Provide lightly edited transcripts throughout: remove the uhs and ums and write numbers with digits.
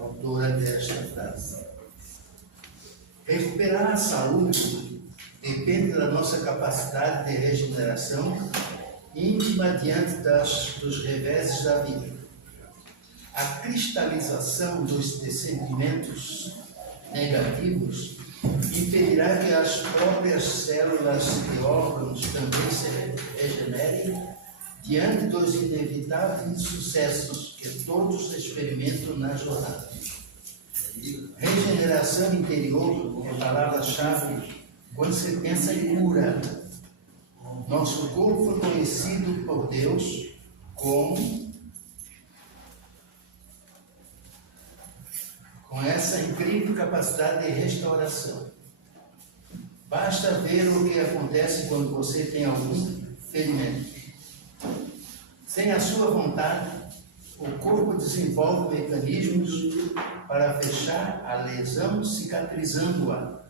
autora desta frase. Recuperar a saúde depende da nossa capacidade de regeneração íntima diante dos reveses da vida. A cristalização de sentimentos negativos impedirá que as próprias células e órgãos também se regenerem diante dos inevitáveis sucessos que todos experimentam na jornada. Regeneração interior é a palavra-chave quando se pensa em cura. Nosso corpo foi conhecido por Deus com essa incrível capacidade de restauração. Basta ver o que acontece quando você tem algum ferimento. Sem a sua vontade, o corpo desenvolve mecanismos para fechar a lesão, cicatrizando-a.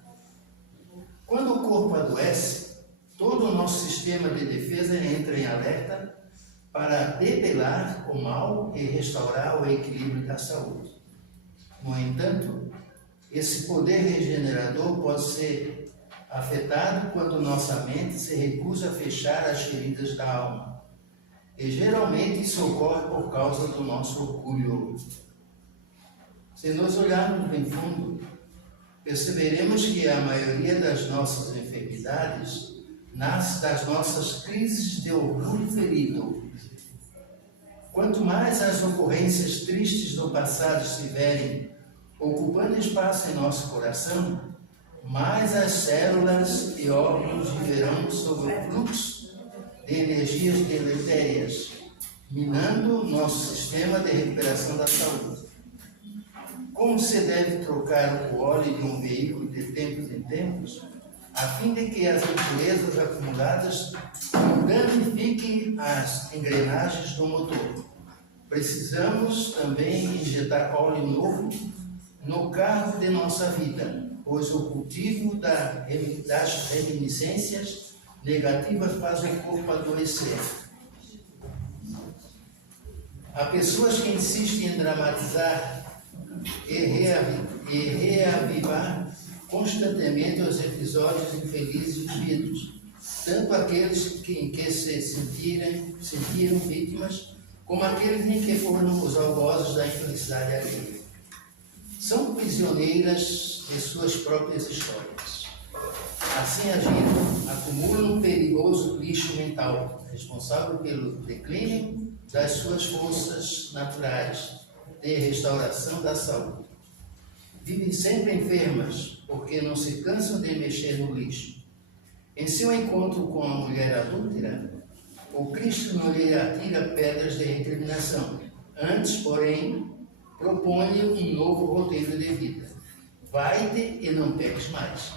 Quando o corpo adoece, todo o nosso sistema de defesa entra em alerta para debelar o mal e restaurar o equilíbrio da saúde. No entanto, esse poder regenerador pode ser afetado quando nossa mente se recusa a fechar as feridas da alma. E geralmente isso ocorre por causa do nosso orgulho. Se nós olharmos bem fundo, perceberemos que a maioria das nossas enfermidades nasce das nossas crises de orgulho ferido. Quanto mais as ocorrências tristes do passado estiverem ocupando espaço em nosso coração, mais as células e órgãos viverão sob o fluxo de energias deletérias, minando nosso sistema de recuperação da saúde. Como se deve trocar o óleo de um veículo de tempos em tempos, a fim de que as impurezas acumuladas não danifiquem as engrenagens do motor. Precisamos também injetar óleo novo no carro de nossa vida, pois o cultivo das reminiscências negativas faz o corpo adoecer. Há pessoas que insistem em dramatizar e reavivar constantemente os episódios infelizes vividos, tanto aqueles em que se sentiram vítimas, como aqueles em que foram os algozes da infelicidade alheia. São prisioneiras de suas próprias histórias. Assim agindo, acumulam um perigoso lixo mental, responsável pelo declínio das suas forças naturais de restauração da saúde. Vivem sempre enfermas, porque não se cansam de mexer no lixo. Em seu encontro com a mulher adúltera, o Cristo não lhe atira pedras de recriminação. Antes, porém, propõe um novo roteiro de vida. Vai-te e não peques mais.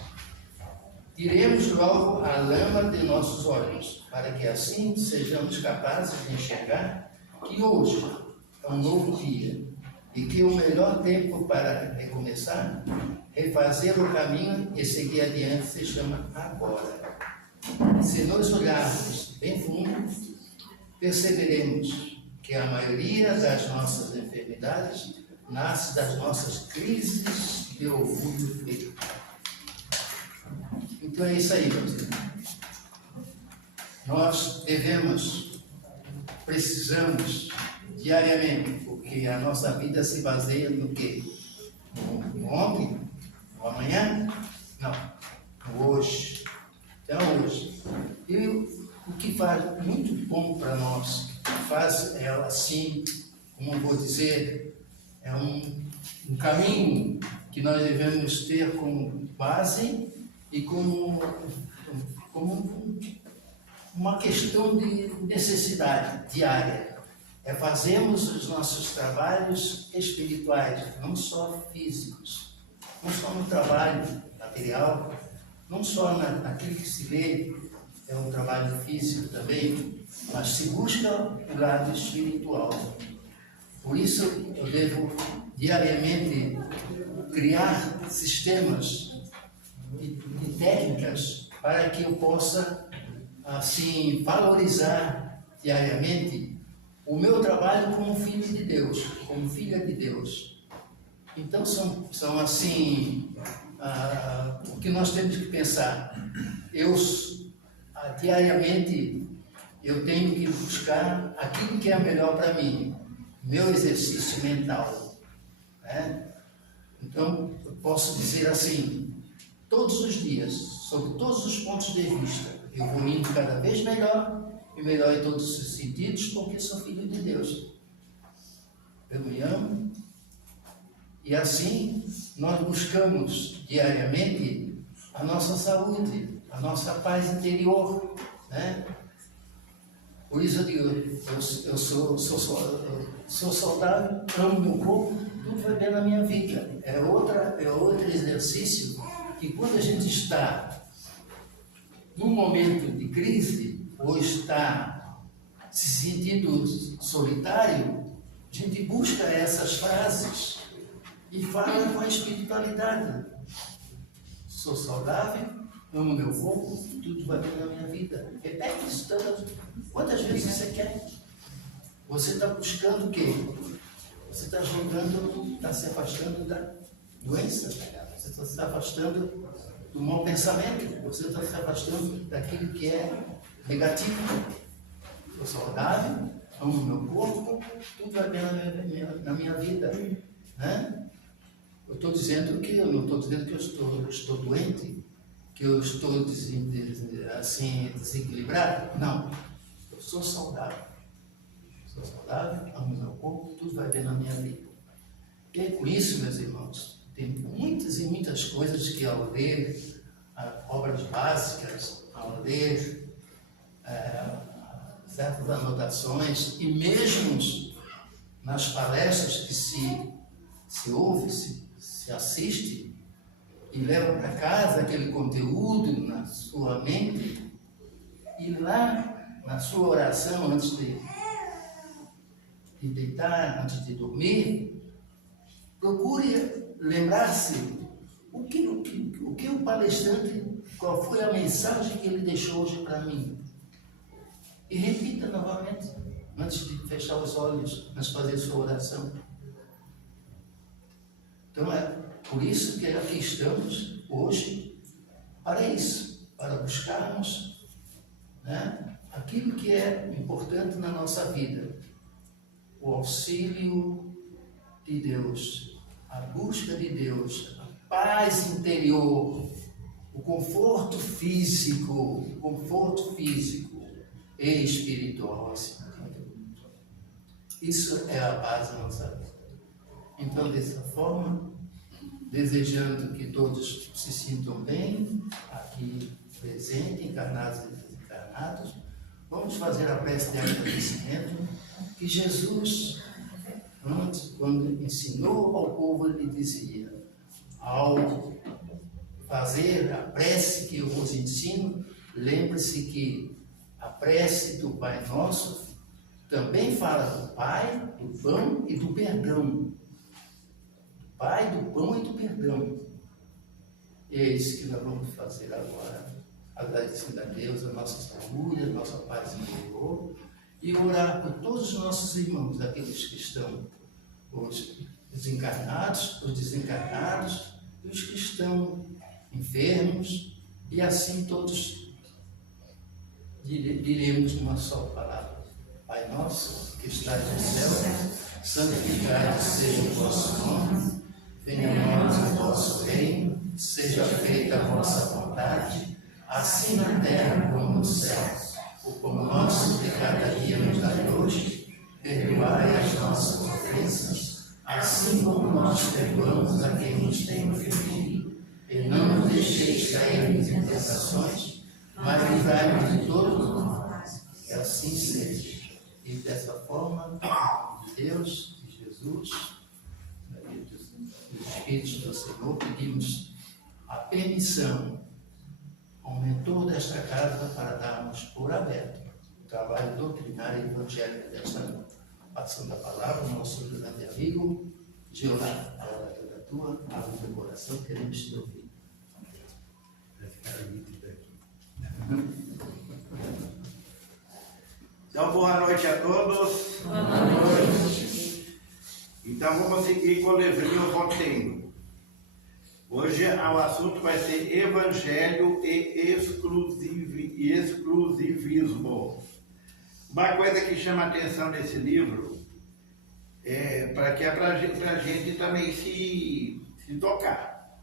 Tiremos logo a lama de nossos olhos, para que assim sejamos capazes de enxergar que hoje é um novo dia e que o melhor tempo para recomeçar, refazer o caminho e seguir adiante se chama agora. Se nós olharmos bem fundo, perceberemos que a maioria das nossas enfermidades nasce das nossas crises de orgulho ferido. Então é isso aí, meus irmãos. Nós precisamos diariamente, porque a nossa vida se baseia no quê? No ontem? No amanhã? Não, no hoje. Então hoje. E o que faz muito bom para nós, faz ela assim, como eu vou dizer, é um caminho que nós devemos ter como base e como uma questão de necessidade diária. É fazermos os nossos trabalhos espirituais, não só físicos, não só no trabalho material, não só naquilo que se vê, é um trabalho físico também, mas se busca o lado espiritual. Por isso eu devo diariamente criar sistemas e técnicas para que eu possa assim valorizar diariamente o meu trabalho como filho de Deus, como filha de Deus. Então, são assim, o que nós temos que pensar. Diariamente, eu tenho que buscar aquilo que é melhor para mim, meu exercício mental, né? Então, eu posso dizer assim, todos os dias, sob todos os pontos de vista, eu vou indo cada vez melhor, e melhor em todos os sentidos, porque sou filho de Deus. Eu me amo, e assim nós buscamos diariamente a nossa saúde, a nossa paz interior, né? Por isso eu digo, eu sou saudável, amo meu corpo, tudo vai bem na minha vida. É outro exercício que quando a gente está num momento de crise, ou está se sentindo solitário, a gente busca essas frases e fala com a espiritualidade. Sou saudável, amo meu corpo, tudo vai bem na minha vida. Repete isso quantas vezes você quer. Você está buscando o quê? Você está jogando, está se afastando da doença, você está se afastando do mau pensamento, você está se afastando daquilo que é negativo. Sou saudável, amo meu corpo, tudo vai bem na minha vida, né? Eu estou dizendo que eu não estou dizendo que eu estou doente, que eu estou assim desequilibrado. Não, eu sou saudável. Sou saudável, amo meu corpo, tudo vai bem na minha vida. E é por isso, meus irmãos, tem muitas e muitas coisas que ao ler obras básicas, ao ler certas anotações, e mesmo nas palestras que se ouve, se assiste, e leva para casa aquele conteúdo na sua mente, e lá na sua oração, antes de deitar, antes de dormir, procure lembrar-se o que o palestrante, qual foi a mensagem que ele deixou hoje para mim. E repita novamente, antes de fechar os olhos, antes de fazer sua oração. Então é por isso que aqui estamos hoje, para isso, para buscarmos, né, aquilo que é importante na nossa vida. O auxílio de Deus, a busca de Deus, a paz interior, o conforto físico e espiritual. Isso é a base da nossa vida. Então, dessa forma, desejando que todos se sintam bem, aqui presentes, encarnados e desencarnados, vamos fazer a prece de agradecimento que Jesus, antes, quando ensinou ao povo, ele dizia, ao fazer a prece que eu vos ensino, lembre-se que a prece do Pai Nosso também fala do Pai, do pão e do perdão. Do Pai, do pão e do perdão. E é isso que nós vamos fazer agora, agradecendo a Deus a nossa saúde, a nossa paz interior, e orar por todos os nossos irmãos, aqueles que estão, os encarnados, os desencarnados, e os que estão enfermos, e assim todos diremos uma só palavra. Pai nosso, que estás no céu, santificado seja o vosso nome, venha a nós o vosso reino, seja feita a vossa vontade, assim na terra como no céu. O pão nosso de cada dia nos dai hoje, perdoai as nossas ofensas, assim como nós perdoamos a quem nos tem ofendido, e não nos deixeis cair em tentações, mas livrai-nos de todo mal. Que assim seja. E dessa forma, de Deus, de Jesus, dos Espíritos do Senhor, pedimos a permissão ao mentor desta casa para darmos por aberto o trabalho doutrinário e evangélico desta passando a palavra, nosso grande amigo Jeová. A hora da tua, abre o teu coração, queremos te ouvir. Então, boa noite a todos. Boa noite. Então vamos seguir com o livrinho roteiro. Hoje o assunto vai ser Evangelho e exclusivismo. Uma coisa que chama a atenção nesse livro é para a gente também se tocar.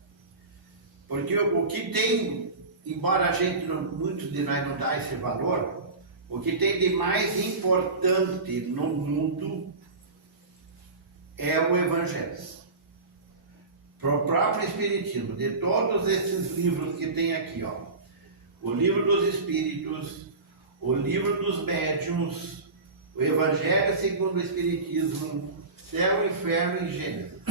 Porque o que tem, embora a gente, muitos de nós não dá esse valor, o que tem de mais importante no mundo é o Evangelho. Para o próprio Espiritismo, de todos esses livros que tem aqui, ó, o Livro dos Espíritos, o Livro dos Médiuns, o Evangelho segundo o Espiritismo, Céu, Inferno e Gênesis.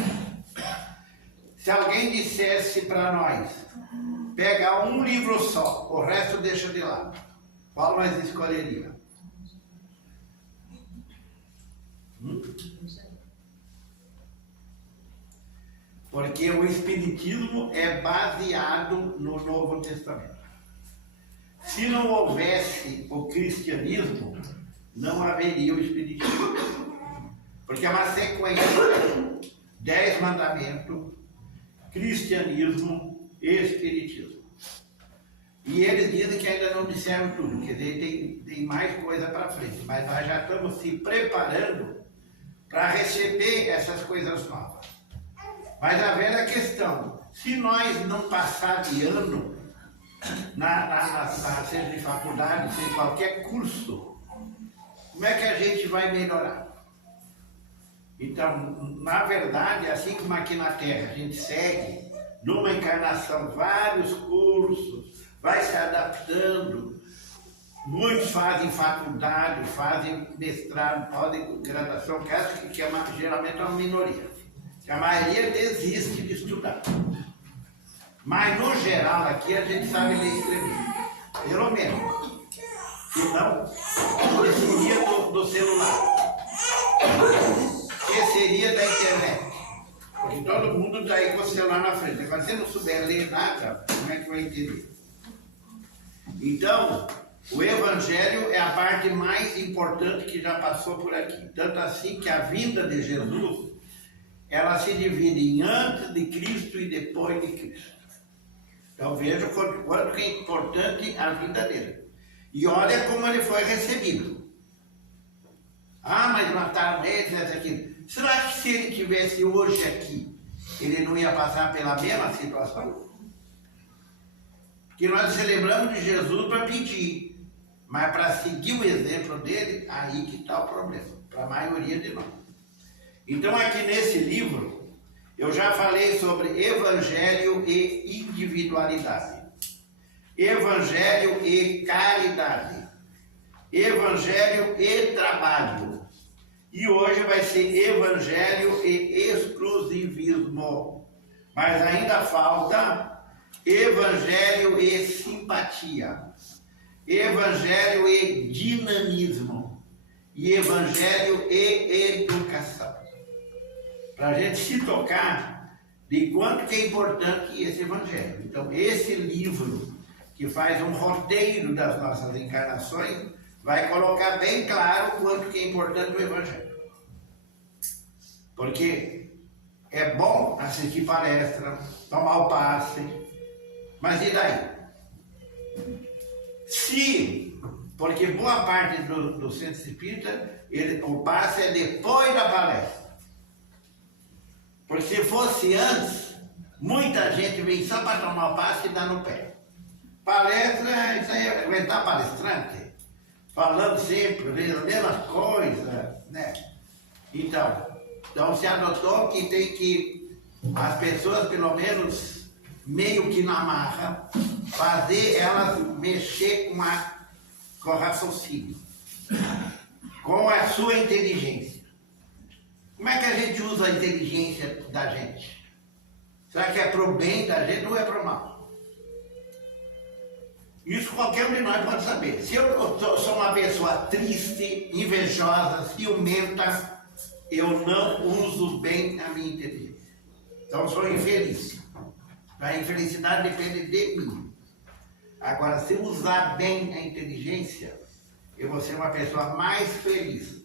Se alguém dissesse para nós, pega um livro só, o resto deixa de lado, qual nós escolheríamos? Porque o Espiritismo é baseado no Novo Testamento. Se não houvesse o cristianismo, não haveria o Espiritismo. Porque é uma sequência: 10 mandamentos, cristianismo e Espiritismo. E eles dizem que ainda não disseram tudo, quer dizer, tem mais coisa para frente. Mas nós já estamos se preparando para receber essas coisas novas. Mas a velha questão, se nós não passar de ano, seja de faculdade, seja em qualquer curso, como é que a gente vai melhorar? Então, na verdade, assim como aqui na Terra a gente segue, numa encarnação, vários cursos, vai se adaptando, muitos fazem faculdade, fazem mestrado, fazem graduação, que geralmente é uma minoria. A maioria desiste de estudar. Mas, no geral, aqui a gente sabe ler e escrever. Pelo menos. Se não, que seria do celular? Que seria da internet? Porque todo mundo está aí com o celular na frente. Agora, se não souber ler nada, como é que vai entender? Então, o Evangelho é a parte mais importante que já passou por aqui. Tanto assim que a vinda de Jesus, ela se divide em antes de Cristo e depois de Cristo. Então veja quanto que é importante a vida dele. E olha como ele foi recebido. Ah, mas mataram ele, aqui. Será que se ele estivesse hoje aqui, ele não ia passar pela mesma situação? Porque nós celebramos de Jesus para pedir, mas para seguir o exemplo dele, aí que está o problema, para a maioria de nós. Então aqui nesse livro, eu já falei sobre Evangelho e individualidade, Evangelho e caridade, Evangelho e trabalho. E hoje vai ser Evangelho e exclusivismo. Mas ainda falta Evangelho e simpatia, Evangelho e dinamismo e Evangelho e educação. Para a gente se tocar de quanto que é importante esse Evangelho. Então, esse livro, que faz um roteiro das nossas encarnações, vai colocar bem claro quanto que é importante o Evangelho. Porque é bom assistir palestra, tomar o passe, mas e daí? Porque boa parte do centro espírita, o passe é depois da palestra. Porque se fosse antes, muita gente vem só para tomar o passe e dar no pé. Palestra, isso aí é aguentar palestrante, falando sempre a mesma coisa, né? Então se adotou que tem que as pessoas, pelo menos meio que na marra, fazer elas mexer com o raciocínio, com a sua inteligência. Como é que a gente usa a inteligência da gente? Será que é para o bem da gente ou é para o mal? Isso qualquer um de nós pode saber. Se eu sou uma pessoa triste, invejosa, ciumenta, eu não uso bem a minha inteligência. Então eu sou infeliz. A infelicidade depende de mim. Agora, se eu usar bem a inteligência, eu vou ser uma pessoa mais feliz.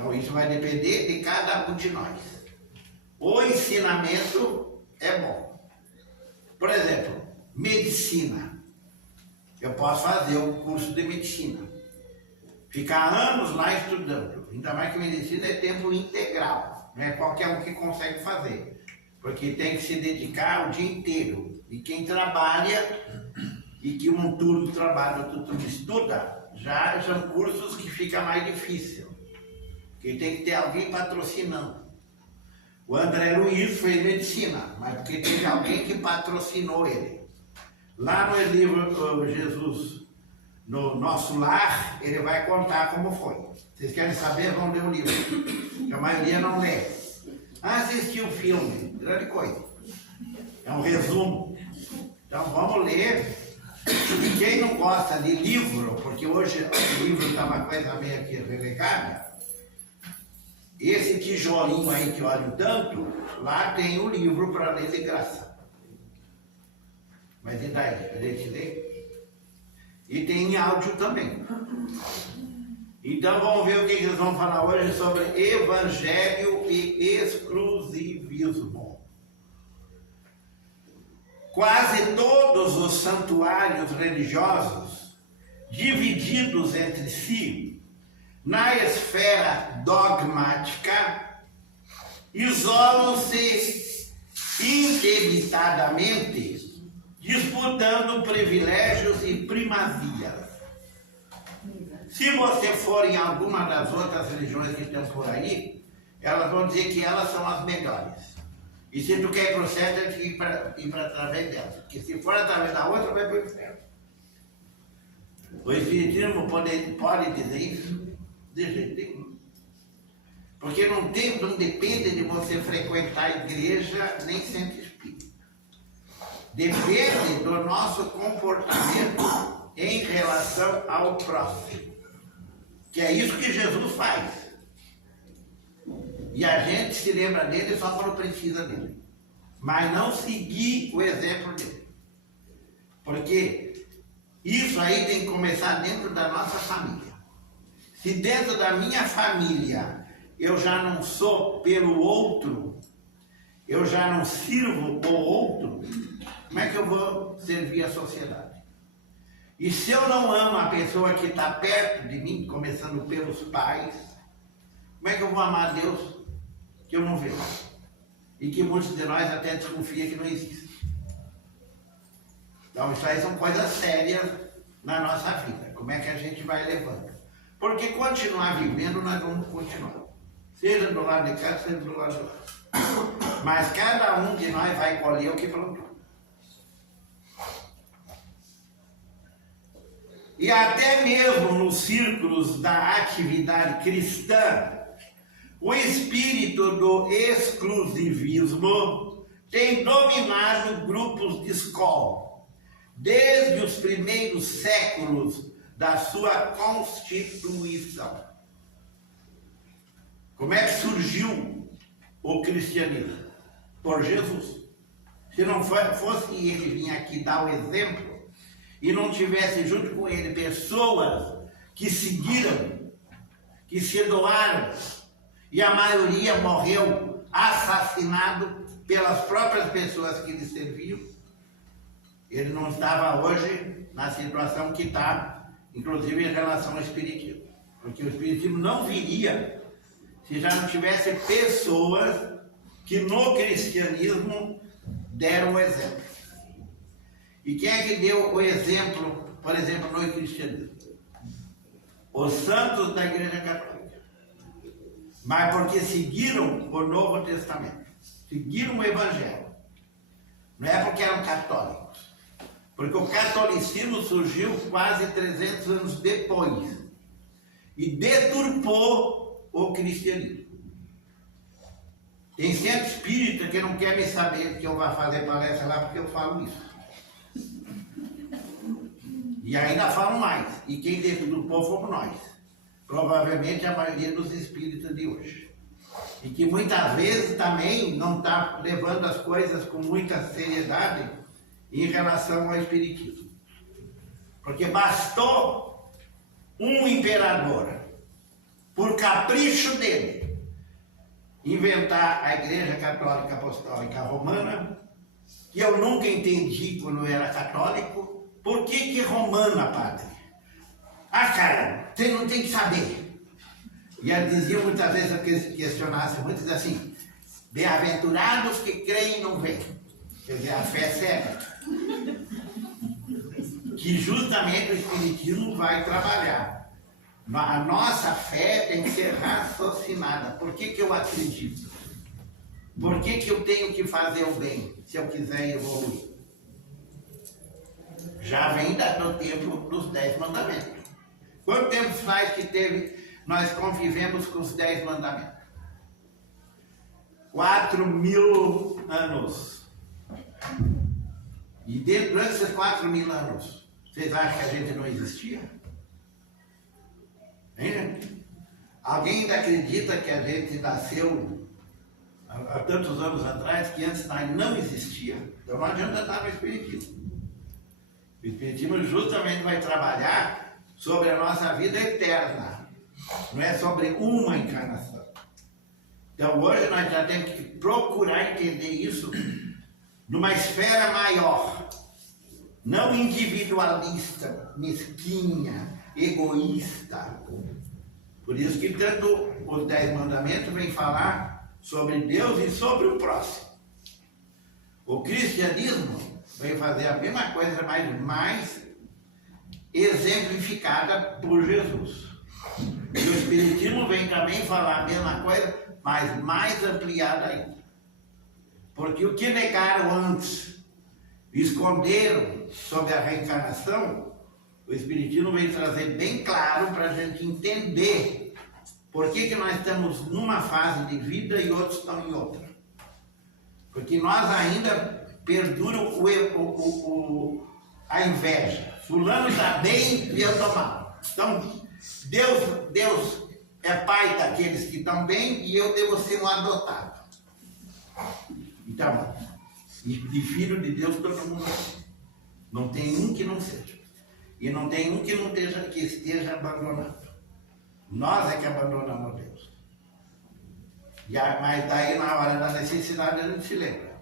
Então isso vai depender de cada um de nós. O ensinamento é bom. Por exemplo, medicina. Eu posso fazer um curso de medicina. Ficar anos lá estudando. Ainda mais que medicina é tempo integral. Não é qualquer um que consegue fazer. Porque tem que se dedicar o dia inteiro. E quem trabalha, e que um turno de trabalho, outro turno estuda, já são cursos que fica mais difícil. Porque tem que ter alguém patrocinando. O André Luiz fez medicina, mas porque teve alguém que patrocinou ele. Lá no livro Jesus, no Nosso Lar, ele vai contar como foi. Vocês querem saber? Vão ler o livro. Que a maioria não lê. Assistiu o filme, grande coisa. É um resumo. Então vamos ler. E quem não gosta de livro, porque hoje o livro está uma coisa meio que relegada, esse tijolinho aí que olho tanto, lá tem o livro para ler de graça. Mas e daí? A gente lê? E tem em áudio também. Então vamos ver o que eles vão falar hoje sobre evangelho e exclusivismo. Quase todos os santuários religiosos, divididos entre si, na esfera dogmática, isolam-se indebitadamente, disputando privilégios e primazias. Se você for em alguma das outras religiões que estão por aí, elas vão dizer que elas são as melhores. E se tu quer ir para o céu, tem que ir para através delas. Porque se for através da outra, vai para o inferno. O Espiritismo pode dizer isso? De jeito nenhum. Porque não depende de você frequentar a igreja, nem centro espírita. Depende do nosso comportamento em relação ao próximo. Que é isso que Jesus faz. E a gente se lembra dele só quando precisa dele. Mas não seguir o exemplo dele. Porque isso aí tem que começar dentro da nossa família. Se dentro da minha família eu já não sou pelo outro, eu já não sirvo o outro, como é que eu vou servir a sociedade? E se eu não amo a pessoa que está perto de mim, começando pelos pais, como é que eu vou amar Deus que eu não vejo? E que muitos de nós até desconfiam que não existe. Então isso aí são coisas sérias na nossa vida. Como é que a gente vai levando? Porque continuar vivendo, nós vamos continuar. Seja do lado de cá, seja do lado de lá. Mas cada um de nós vai colher o que plantou. E até mesmo nos círculos da atividade cristã, o espírito do exclusivismo tem dominado grupos de escola, desde os primeiros séculos da sua constituição. Como é que surgiu o cristianismo? Por Jesus. Se não fosse ele vir aqui dar o exemplo, e não tivesse junto com ele pessoas que seguiram, que se doaram, e a maioria morreu assassinado pelas próprias pessoas que lhe serviam, ele não estava hoje na situação que está, inclusive em relação ao Espiritismo. Porque o Espiritismo não viria se já não tivesse pessoas que no cristianismo deram o exemplo. E quem é que deu o exemplo, por exemplo, no cristianismo? Os santos da Igreja Católica. Mas porque seguiram o Novo Testamento, seguiram o Evangelho. Não é porque eram católicos. Porque o catolicismo surgiu quase 300 anos depois e deturpou o cristianismo. Tem centro espírita que não quer me saber que eu vou fazer palestra lá porque eu falo isso. E ainda falo mais. E quem deturpou fomos nós. Provavelmente a maioria dos espíritas de hoje. E que muitas vezes também não está levando as coisas com muita seriedade em relação ao espiritismo. Porque bastou um imperador por capricho dele, inventar a Igreja Católica Apostólica Romana, que eu nunca entendi quando eu era católico. Por que romana, padre? Ah, cara, você não tem que saber. E ela dizia muitas vezes, eu questionasse muito, dizia assim: bem-aventurados que creem e não veem. Quer dizer, a fé cega. Que justamente o Espiritismo vai trabalhar. A nossa fé tem que ser raciocinada. Por que eu acredito? Por que eu tenho que fazer o bem, se eu quiser evoluir? Já vem do tempo dos 10 mandamentos. Quanto tempo faz que nós convivemos com os 10 mandamentos? 4.000 anos. E durante esses 4.000 anos, vocês acham que a gente não existia? Hein, gente? Alguém ainda acredita que a gente nasceu há tantos anos atrás, que antes nós não existia? Então não adianta estar no Espiritismo. O Espiritismo justamente vai trabalhar sobre a nossa vida eterna. Não é sobre uma encarnação. Então hoje nós já temos que procurar entender isso numa esfera maior. Não individualista, mesquinha, egoísta. Por isso que tanto os 10 mandamentos vêm falar sobre Deus e sobre o próximo. O cristianismo vem fazer a mesma coisa, mas mais exemplificada por Jesus. E o Espiritismo vem também falar a mesma coisa, mas mais ampliada ainda. Porque o que negaram antes, esconderam sobre a reencarnação, o Espiritismo vem trazer bem claro para a gente entender por que nós estamos numa fase de vida e outros estão em outra. Porque nós ainda perduram a inveja. Fulano está bem e eu estou mal. Então, Deus é pai daqueles que estão bem e eu devo ser um adotado. Então, de filho de Deus todo mundo é. Não tem um que não seja. E não tem um que não esteja abandonado. Nós é que abandonamos Deus. Mas daí na hora da necessidade a gente se lembra.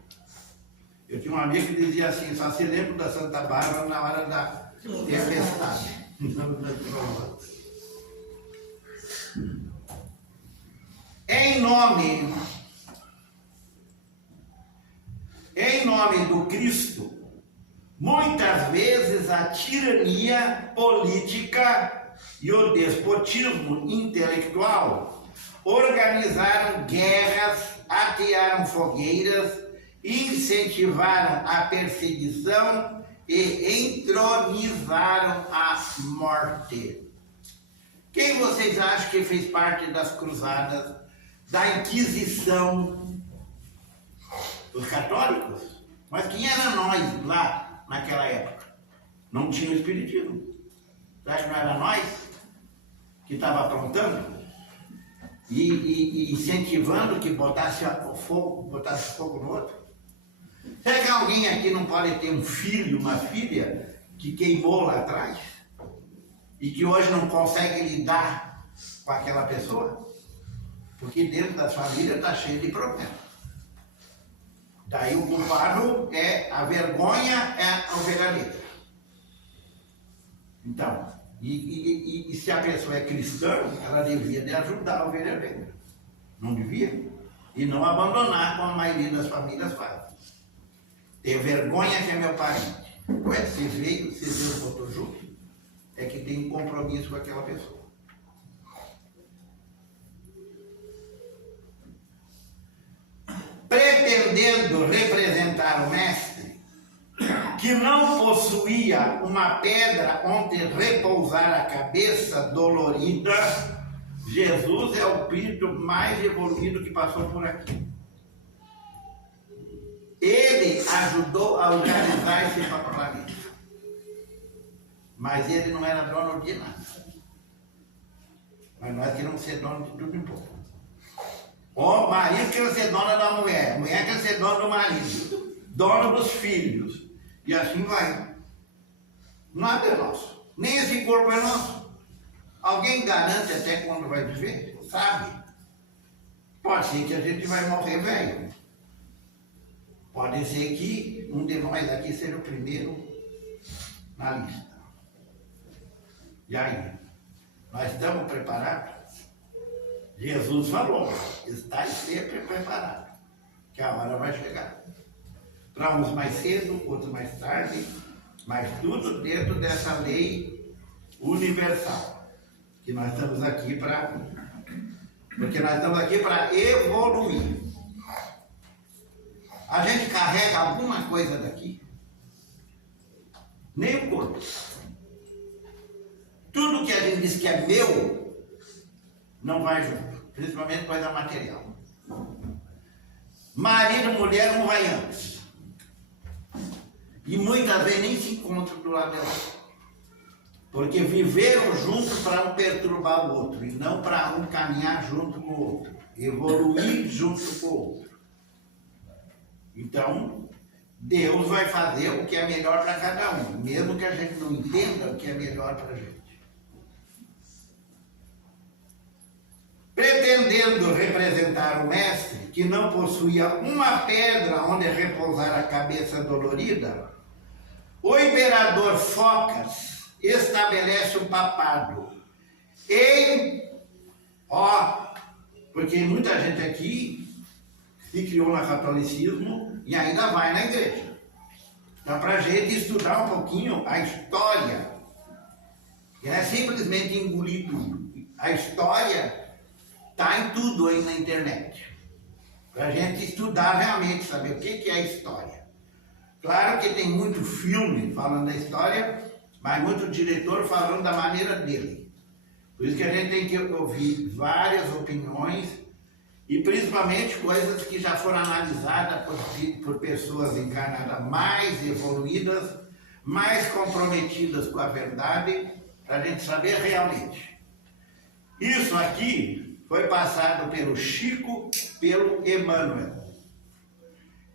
Eu tinha um amigo que dizia assim: só se lembra da Santa Bárbara na hora da tempestade. Em nome do Cristo, muitas vezes a tirania política e o despotismo intelectual organizaram guerras, atearam fogueiras, incentivaram a perseguição e entronizaram a morte. Quem vocês acham que fez parte das cruzadas, da Inquisição? Os católicos? Mas quem era nós lá naquela época? Não tinha o Espiritismo. Você acha que não era nós que estava aprontando? E incentivando que botasse fogo no outro? Será que alguém aqui não pode ter um filho, uma filha que queimou lá atrás e que hoje não consegue lidar com aquela pessoa? Porque dentro da família está cheio de problemas. Daí o culpado é a vergonha, é a ovelha negra. Então, e se a pessoa é cristã, ela devia de ajudar a ovelha negra. Não devia? E não abandonar, como a maioria das famílias faz. Ter vergonha que é meu parente. Ué, se veio, se Deus botou junto, é que tem um compromisso com aquela pessoa. Pretendendo representar o mestre, que não possuía uma pedra onde repousar a cabeça dolorida, Jesus é o espírito mais evoluído que passou por aqui. Ele ajudou a organizar esse planeta. Mas ele não era dono de nada. Mas nós queremos ser dono de tudo um pouco. O marido quer ser dono da mulher, a mulher quer ser dono do marido, dono dos filhos. E assim vai. Nada é nosso. Nem esse corpo é nosso. Alguém garante até quando vai viver? Sabe? Pode ser que a gente vai morrer velho. Pode ser que um de nós aqui seja o primeiro na lista. E aí? Nós estamos preparados? Jesus falou, está sempre preparado, que a hora vai chegar. Para uns mais cedo, outros mais tarde, mas tudo dentro dessa lei universal, que nós estamos aqui para... Porque nós estamos aqui para evoluir. A gente carrega alguma coisa daqui? Nem o corpo. Tudo que a gente diz que é meu, não vai junto. Principalmente coisa material. Marido e mulher não vai antes. E muitas vezes nem se encontram do lado dela. Porque viveram juntos para um perturbar o outro, e não para um caminhar junto com o outro, evoluir junto com o outro. Então, Deus vai fazer o que é melhor para cada um, mesmo que a gente não entenda o que é melhor para a gente. Pretendendo representar o mestre, que não possuía uma pedra onde repousar a cabeça dolorida, o imperador Focas estabelece o papado porque muita gente aqui se criou no catolicismo e ainda vai na igreja. Então, para a gente estudar um pouquinho a história, não é simplesmente engolir tudo. A história está em tudo aí na internet, para a gente estudar realmente, saber o que é a história. Claro que tem muito filme falando da história, mas muito diretor falando da maneira dele. Por isso que a gente tem que ouvir várias opiniões e principalmente coisas que já foram analisadas por pessoas encarnadas mais evoluídas, mais comprometidas com a verdade, para a gente saber realmente. Isso aqui foi passado pelo Chico, pelo Emmanuel.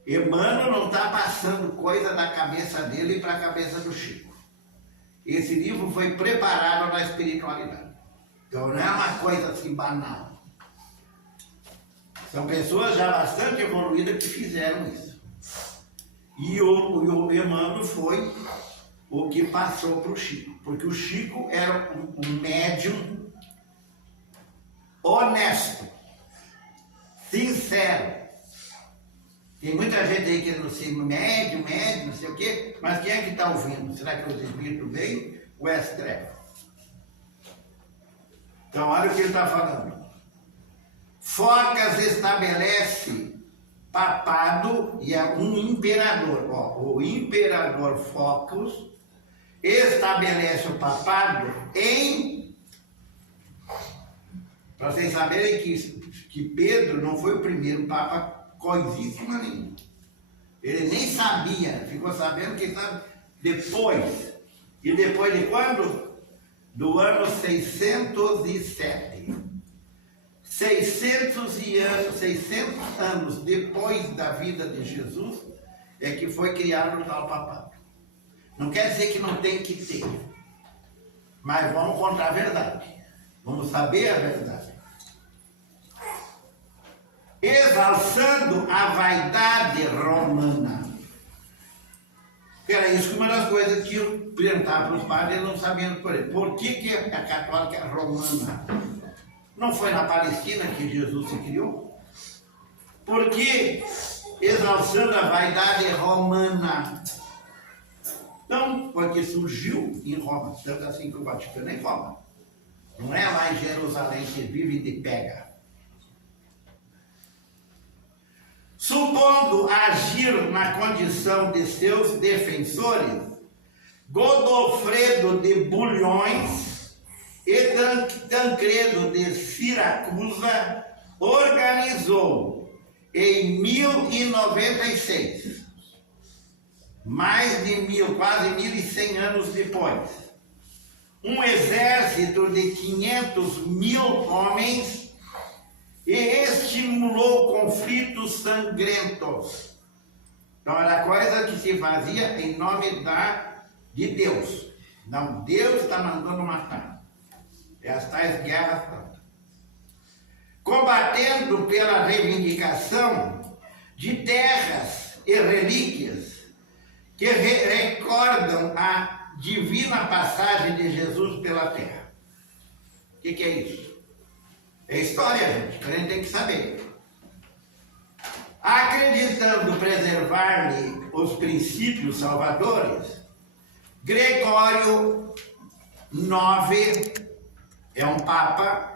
Emmanuel não está passando coisa da cabeça dele para a cabeça do Chico. Esse livro foi preparado na espiritualidade. Então não é uma coisa assim banal. São pessoas já bastante evoluídas que fizeram isso. E o Emmanuel foi o que passou para o Chico. Porque o Chico era um médium honesto, sincero. Tem muita gente aí querendo ser médium, não sei o quê, mas quem é que está ouvindo? Será que os espíritos vêm ou é as trevas? Então, olha o que ele está falando. Focas estabelece papado e é um imperador. O imperador Focus estabelece o papado em... Para vocês saberem que Pedro não foi o primeiro papa coisíssima nenhuma. Ele nem sabia, ficou sabendo que estava depois. E depois de quando? Do ano 607. 600 anos depois da vida de Jesus é que foi criado o tal papado. Não quer dizer que não tem que ter, mas vamos contar a verdade. Vamos saber a verdade. Exalçando a vaidade romana. Era isso que uma das coisas que eu perguntava para os padres, eles não sabiam por que a católica é romana. Não foi na Palestina que Jesus se criou? Por que exalçando a vaidade romana? Então, porque surgiu em Roma, tanto assim que o Vaticano é em Roma. Não é lá em Jerusalém que vive de pega. Supondo agir na condição de seus defensores, Godofredo de Bulhões e Tancredo de Siracusa organizou em 1096, mais de quase 1100 anos depois, um exército de 500.000 homens e estimulou conflitos sangrentos. Então era coisa que se fazia em nome de Deus. Não, Deus está mandando matar. É as tais guerras santas. Combatendo pela reivindicação de terras e relíquias que recordam a divina passagem de Jesus pela terra. O que é isso? É história, gente, que a gente tem que saber. Acreditando preservar-lhe os princípios salvadores, Gregório IX é um papa